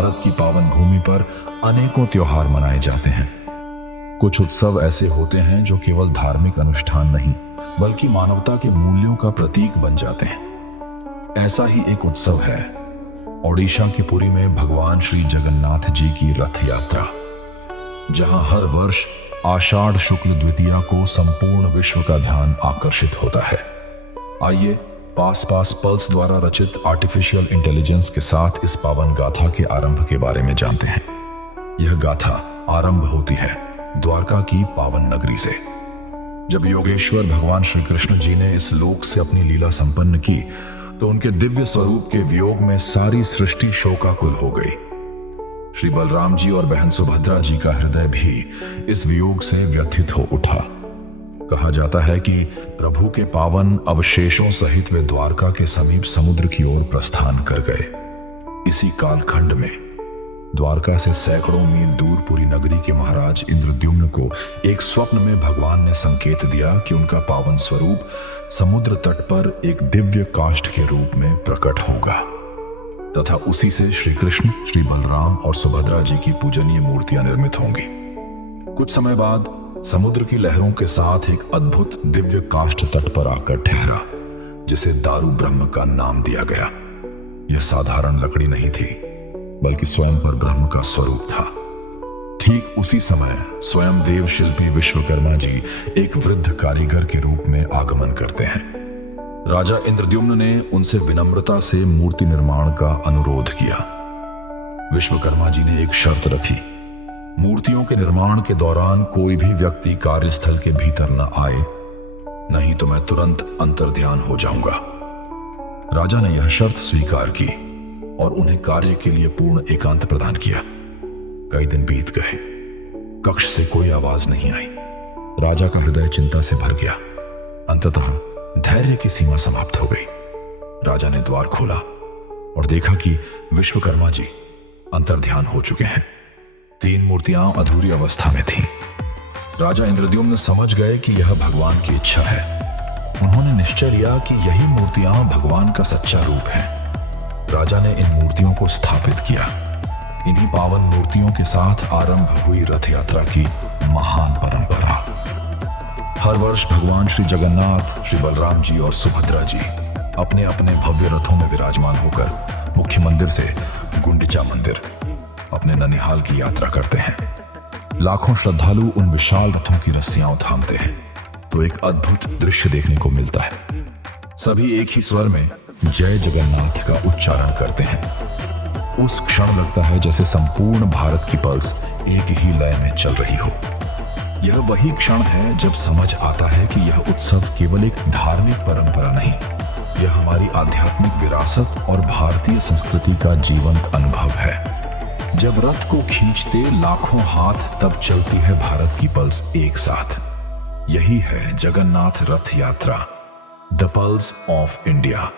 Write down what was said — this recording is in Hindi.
भारत की पावन भूमि पर अनेकों त्योहार मनाए जाते हैं। कुछ उत्सव ऐसे होते हैं जो केवल धार्मिक अनुष्ठान नहीं बल्कि मानवता के मूल्यों का प्रतीक बन जाते हैं। ऐसा ही एक उत्सव है ओडिशा के पुरी में भगवान श्री जगन्नाथ जी की रथ यात्रा, जहां हर वर्ष आषाढ़ शुक्ल द्वितीया को संपूर्ण विश्व का ध्यान आकर्षित होता है। आइए पास पल्स द्वारा रचित आर्टिफिशियल इंटेलिजेंस के साथ इस पावन गाथा के आरंभ के बारे में जानते हैं। यह गाथा आरंभ होती है द्वारका की पावन नगरी से। जब योगेश्वर भगवान श्री कृष्ण जी ने इस लोक से अपनी लीला संपन्न की तो उनके दिव्य स्वरूप के वियोग में सारी सृष्टि शोकाकुल हो गई। श्री बलराम जी और बहन सुभद्रा जी का हृदय भी इस वियोग से व्यथित हो उठा। कहा जाता है कि प्रभु के पावन अवशेषों सहित वे द्वारका के समीप समुद्र की ओर प्रस्थान कर गए। इसी कालखंड में द्वारका से सैकड़ों मील दूर पूरी नगरी के महाराज इंद्रद्युम्न को एक स्वप्न में भगवान ने संकेत दिया कि उनका पावन स्वरूप समुद्र तट पर एक दिव्य काष्ठ के रूप में प्रकट होगा तथा उसी से श्री कृष्ण, श्री बलराम और सुभद्रा जी की पूजनीय मूर्तियां निर्मित होंगी। कुछ समय बाद समुद्र की लहरों के साथ एक अद्भुत दिव्य काष्ठ तट पर आकर ठहरा, जिसे दारू ब्रह्म का नाम दिया गया। यह साधारण लकड़ी नहीं थी बल्कि स्वयं पर ब्रह्म का स्वरूप था। ठीक उसी समय स्वयं देव शिल्पी विश्वकर्मा जी एक वृद्ध कारीगर के रूप में आगमन करते हैं। राजा इंद्रद्युम्न ने उनसे विनम्रता से मूर्ति निर्माण का अनुरोध किया। विश्वकर्मा जी ने एक शर्त रखी, मूर्तियों के निर्माण के दौरान कोई भी व्यक्ति कार्यस्थल के भीतर न आए, नहीं तो मैं तुरंत अंतर्ध्यान हो जाऊंगा। राजा ने यह शर्त स्वीकार की और उन्हें कार्य के लिए पूर्ण एकांत प्रदान किया। कई दिन बीत गए, कक्ष से कोई आवाज नहीं आई। राजा का हृदय चिंता से भर गया। अंततः धैर्य की सीमा समाप्त हो गई। राजा ने द्वार खोला और देखा कि विश्वकर्मा जी अंतर्ध्यान हो चुके हैं। 3 मूर्तियां अधूरी अवस्था में थीं। राजा इंद्रद्युम्न समझ गए कि यह भगवान की इच्छा है। उन्होंने निश्चय लिया कि यही मूर्तियां भगवान का सच्चा रूप है। राजा ने इन मूर्तियों को स्थापित किया। इन्हीं पावन मूर्तियों के साथ आरंभ हुई रथ यात्रा की महान परंपरा। हर वर्ष भगवान श्री जगन्नाथ, श्री बलराम जी और सुभद्रा जी अपने अपने भव्य रथों में विराजमान होकर मुख्य मंदिर से गुंडिचा मंदिर अपने ननिहाल की यात्रा करते हैं। लाखों श्रद्धालु उन विशाल रथों की रस्सियां थामते हैं तो एक अद्भुत दृश्य देखने को मिलता है। सभी एक ही स्वर में जय जगन्नाथ का उच्चारण करते हैं। उस क्षण लगता है जैसे संपूर्ण भारत की पल्स एक ही लय में चल रही हो। यह वही क्षण है जब समझ आता है कि यह उत्सव केवल एक धार्मिक परंपरा नहीं, यह हमारी आध्यात्मिक विरासत और भारतीय संस्कृति का जीवंत अनुभव है। जब रथ को खींचते लाखों हाथ, तब चलती है भारत की पल्स एक साथ। यही है जगन्नाथ रथ यात्रा, द पल्स ऑफ इंडिया।